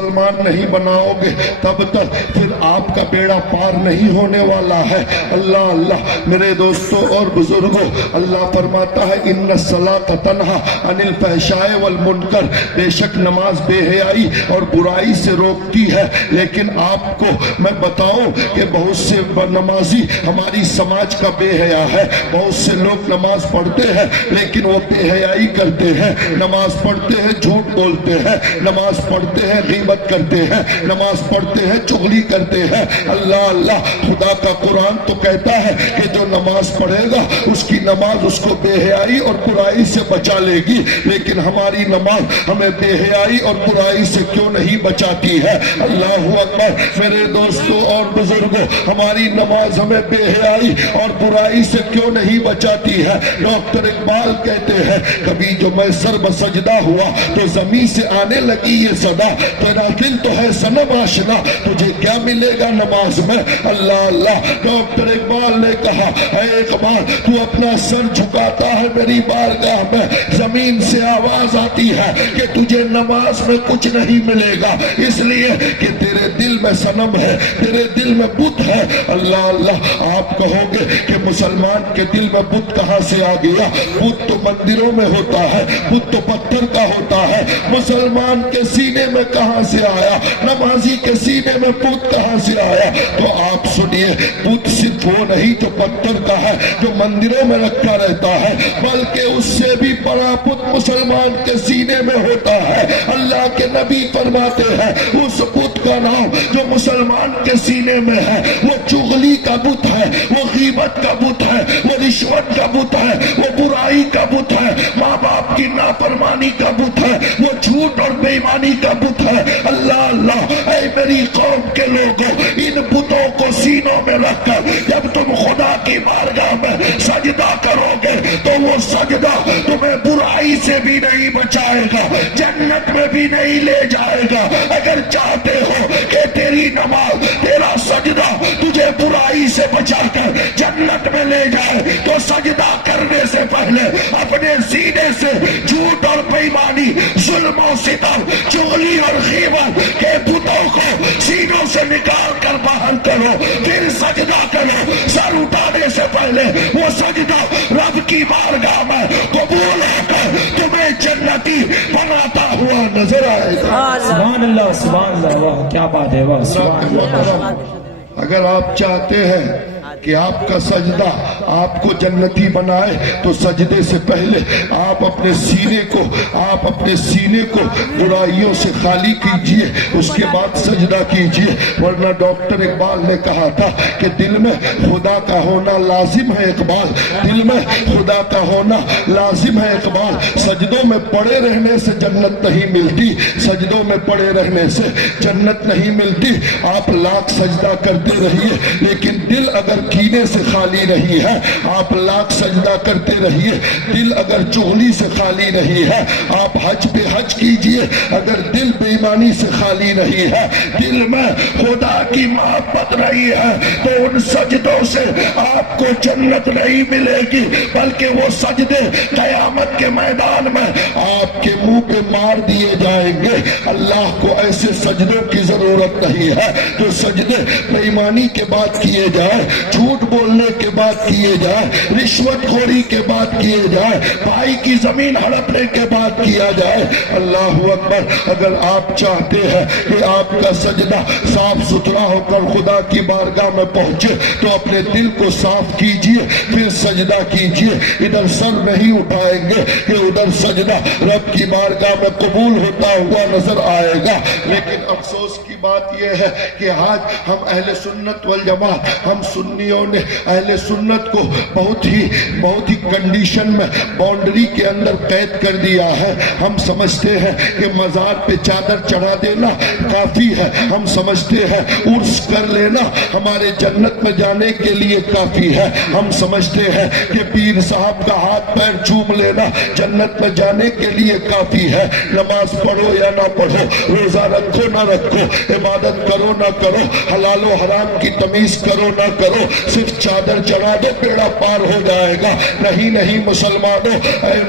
مسلمان نہیں بناؤ گے تب تک پھر آپ کا بیڑا پار نہیں ہونے والا ہے۔ اللہ اللہ میرے دوستوں اور بزرگوں، اللہ فرماتا ہے ان الصلاۃ تنہی عن الفحشاء والمنکر، بے شک نماز بے حیائی اور برائی سے روکتی ہے۔ لیکن آپ کو میں بتاؤں کہ بہت سے نمازی ہماری سماج کا بے حیا ہے۔ بہت سے لوگ نماز پڑھتے ہیں لیکن وہ بے حیائی کرتے ہیں، نماز پڑھتے ہیں جھوٹ بولتے ہیں، نماز پڑھتے ہیں غیبت کرتے ہیں، نماز پڑھتے ہیں چغلی کرتے ہیں۔ اللہ اللہ، خدا کا قرآن تو کہتا ہے کہ جو نماز پڑھے گا اس کی نماز اس کو بے حیائی اور برائی سے بچا لے گی، لیکن ہماری نماز ہمیں بے حیائی اور برائی سے کیوں نہیں بچاتی ہے؟ اللہ اکبر میرے دوستوں اور بزرگوں، ہماری نماز ہمیں بے حیائی اور برائی سے کیوں نہیں بچاتی ہے؟ ڈاکٹر اقبال کہتے ہیں کبھی جو میں سر بسجدہ ہوا تو زمین سے آنے لگی یہ صدا، تیرا دل تو ہے صنم آشنا، تجھے کیا ملے گا نماز میں؟ اللہ اللہ، ڈاکٹر اقبال نے کہا اے اقبال تو اپنا سر جھکاتا ہے میری بارگاہ میں، زمین سے آواز آتی ہے کہ تجھے نماز میں کچھ نہیں ملے گا، اس لیے کہ تیرے دل میں صنم ہے، تیرے دل میں بت ہے۔ اللہ اللہ، آپ کہو گے کہ مسلمان کے دل میں بت کہاں سے آ گیا؟ بت تو مندروں میں ہوتا ہے، بت تو پتھر کا ہوتا ہے، مسلمان کے سینے میں کہاں سے آیا؟ نمازی کے سینے میں بت کہاں سے آیا؟ تو آپ سنیے، بت صرف وہ نہیں جو پتھر کا ہے جو مندروں میں رکھا رہتا ہے، بلکہ اس سے بھی بڑا بت مسلمان کے سینے میں ہوتا ہے۔ اللہ کے نبی فرماتے ہیں اس بت کا نام جو مسلمان کے سینے میں ہے وہ چغلی کا بت ہے، وہ غیبت کا بت ہے، وہ رشوت کا بت ہے، وہ برائی کا بت ہے، ماں باپ کی نافرمانی کا بت ہے، وہ جھوٹ اور بے ایمانی کا بت ہے۔ اللہ اللہ، اے میری قوم کے لوگوں، ان بتوں کو سینوں میں رکھ کر جب تم خدا کی بارگاہ میں سجدہ کرو گے تو وہ سجدہ تمہیں برائی سے بھی نہیں بچائے گا، جنت میں بھی نہیں لے جائے گا۔ اگر چاہتے ہو کہ تیری نماز، تیرا سجدہ تجھے برائی سے بچا کر جنت میں لے جائے تو سجدہ کرنے سے پہلے اپنے سینے سے جھوٹ اور بے ایمانی، ظلم و ستم، چغلی اور غیبت کے بتوں کو سینوں سے نکال کر باہر کرو، پھر سجدہ کرو۔ سر اٹھانے سے پہلے وہ سجدہ رب کی بارگاہ میں قبول ہو کر تمہیں جنتی بناتا ہوا نظر آئے گا۔ سبحان اللہ، سبحان اللہ، واہ کیا بات ہے، واہ سبحان اللہ۔ اگر آپ چاہتے ہیں کہ آپ کا سجدہ آپ کو جنتی بنائے تو سجدے سے پہلے آپ اپنے سینے کو برائیوں سے خالی کیجئے، اس کے بعد سجدہ کیجئے، ورنہ ڈاکٹر اقبال نے کہا تھا کہ دل میں خدا کا ہونا لازم ہے اقبال، دل میں خدا کا ہونا لازم ہے اقبال۔ سجدوں میں پڑے رہنے سے جنت نہیں ملتی، سجدوں میں پڑے رہنے سے جنت نہیں ملتی۔ آپ لاکھ سجدہ کرتے رہیے لیکن دل اگر کینے سے خالی نہیں ہے، آپ لاکھ سجدہ کرتے رہیے، دل اگر چغلی سے خالی نہیں ہے، آپ حج پہ حج کیجئے، اگر دل بے ایمانی سے خالی نہیں ہے، دل میں خدا کی محبت نہیں ہے تو ان سجدوں سے آپ کو جنت نہیں ملے گی، بلکہ وہ سجدے قیامت کے میدان میں آپ کے منہ پہ مار دیے جائیں گے۔ اللہ کو ایسے سجدوں کی ضرورت نہیں ہے جو سجدے بے ایمانی کے بعد کیے جائے، جھوٹ بولنے کے بعد کیے جائے، رشوت خوری کے بعد کیے جائے، بھائی کی زمین ہڑپنے کے بعد کیا جائے۔ اللہ اکبر، اگر آپ چاہتے ہیں کہ آپ کا سجدہ صاف ستھرا ہو کر خدا کی بارگاہ میں پہنچے تو اپنے دل کو صاف کیجئے، پھر سجدہ کیجئے۔ ادھر سر نہیں اٹھائیں گے کہ ادھر سجدہ رب کی بارگاہ میں قبول ہوتا ہوا نظر آئے گا۔ لیکن افسوس کی بات یہ ہے کہ آج ہم اہل سنت والجماعت، ہم سنیوں نے اہل سنت کو بہت ہی کنڈیشن میں، باؤنڈری کے اندر قید کر دیا ہے۔ ہم سمجھتے ہیں کہ مزار پہ چادر چڑھا دینا کافی ہے، ہم سمجھتے ہیں عرس کر لینا ہمارے جنت میں جانے کے لیے کافی ہے، ہم سمجھتے ہیں کہ پیر صاحب کا ہاتھ پیر چوم لینا جنت میں جانے کے لیے کافی ہے۔ نماز پڑھو یا نہ پڑھو، روزہ رکھو نہ رکھو، عبادت کرو نہ کرو، حلال و حرام کی تمیز کرو نہ کرو، صرف چادر چڑھا دو بیڑا پار ہو جائے گا۔ نہیں نہیں مسلمانوں،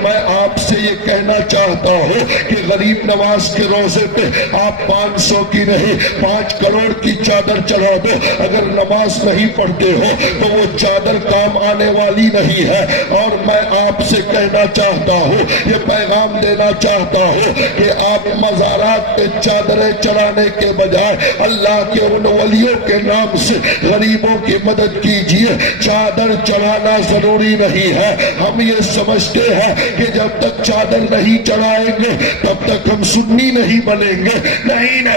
میں آپ سے یہ کہنا چاہتا ہوں کہ غریب نواز کے روزے پہ آپ 500 500 کی نہیں 5 کروڑ کی چادر چڑھا دو، اگر نماز نہیں پڑھتے ہو تو وہ چادر کام آنے والی نہیں ہے۔ اور میں آپ سے کہنا چاہتا ہوں، یہ پیغام دینا چاہتا ہوں کہ آپ مزارات پہ چادریں چڑھانے کے بجائے اللہ کے ان ولیوں کے نام سے غریبوں کی مدد کیجیے۔ چادر چڑھانا ضروری نہیں ہے۔ ہم یہ سمجھتے ہیں کہ جب تک چادر نہیں چڑھائیں گے تب تک ہم سنی نہیں بنیں گے۔ نہیں،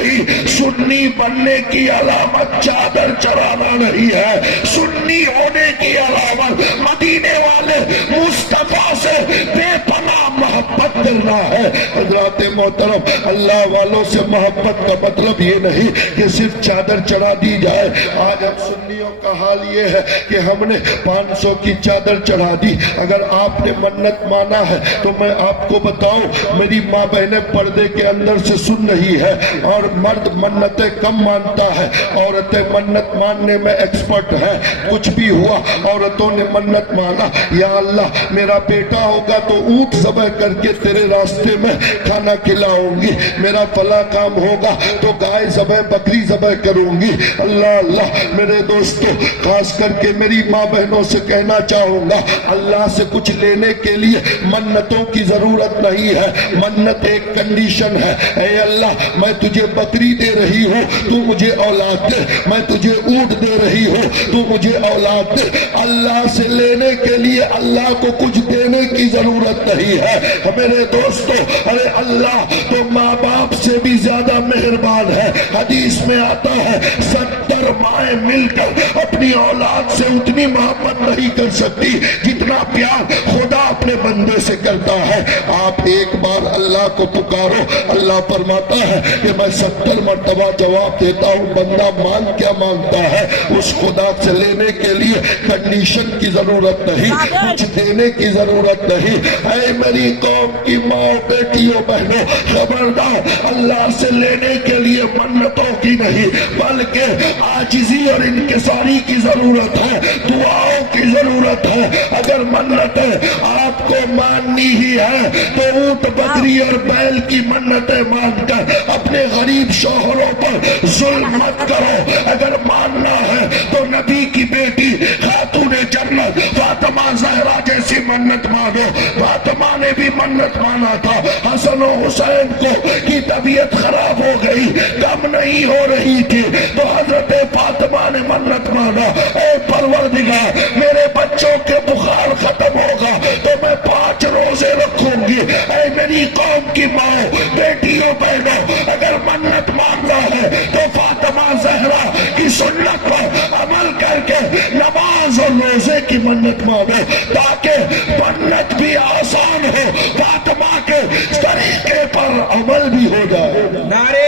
سنی بننے کی علامت چادر چڑھانا نہیں ہے، سنی ہونے کی علامت مدینے والے مصطفیٰ سے بے پناہ محبت کرنا ہے۔ حضرات محترم، اللہ والوں سے محبت کا مطلب یہ نہیں کہ صرف چادر چڑھا دی جائے۔ آج ہم سنیوں کا حال یہ ہے کہ ہم نے 500 کی چادر چڑھا دی۔ اگر آپ نے منت مانا ہے تو میں آپ کو بتاؤں، میری ماں بہنیں پردے کے اندر سے سن رہی ہے، اور مرد منتیں کم مانتا ہے، عورتیں منت ماننے میں ایکسپرٹ ہیں۔ کچھ بھی ہوا عورتوں نے منت مانا، یا اللہ میرا بیٹا ہوگا تو اونٹ ذبح کر کے تیرے راستے میں کھانا کھلاؤں گی، میرا فلاں کام ہوگا تو گائے ذبح بکری ذبح کروں گی۔ اللہ میرے دوستو، خاص کر کے میری ماں بہنوں سے کہنا چاہوں گا، اللہ سے کچھ لینے کے لیے منتوں کی ضرورت نہیں ہے۔ منت ایک کنڈیشن ہے، اے اللہ میں تجھے بکری دے رہی ہوں تو مجھے اولاد دے، میں تجھے اونٹ دے رہی ہوں تو مجھے اولاد دے۔ اللہ سے لینے کے لیے اللہ کو کچھ دینے کی ضرورت نہیں ہے میرے دوستو۔ ارے اللہ تو ماں باپ سے بھی زیادہ مہربان ہے۔ حدیث میں آتا ہے 70 مائیں مل کر اپنی اولاد سے اتنی محبت نہیں کر سکتی جتنا پیار خدا اپنے بندے سے کرتا ہے۔ آپ ایک بار اللہ کو پکارو، اللہ فرماتا ہے کہ میں 70 مرتبہ جواب دیتا ہوں۔ بندہ مان کیا مانگتا ہے، اس خدا سے لینے کے لیے کنڈیشن کی ضرورت نہیں، کچھ دینے کی ضرورت نہیں۔ اے میری قوم کی ماں بیٹیوں بہنوں، خبردار اللہ سے لینے کے لیے منتوں کی نہیں بلکہ عاجزی اور انکساری کی ضرورت ہے، دعاؤں کی ضرورت ہے۔ اگر منتیں آپ کو ماننی ہی ہے تو اونٹ بکری اور بیل کی منتیں مان کر اپنے غریب شوہروں پر ظلم مت کرو۔ اگر ماننا ہے تو نبی کی بیٹی خاتون جنت فاطمہ زہرا جیسی منت مانو۔ فاطمہ نے بھی منت مانا تھا، حسن و حسین کو کی طبیعت خراب ہو گئی، کم نہیں ہو رہی تھی تو حضرت فاطمہ نے منت مانا، اے پروردگار میرے بچوں کے بخار ختم ہوگا تو میں 5 روزے رکھوں گی۔ اے میری قوم کی ماں بیٹیوں بہنوں، اگر منت ماننا ہے تو فاطمہ زہرا کی سنت پر عمل کر کے نماز اور روزے کی منت مانو تاکہ منت بھی آسان ہو، فاطمہ کے طریقے پر عمل بھی ہو جائے۔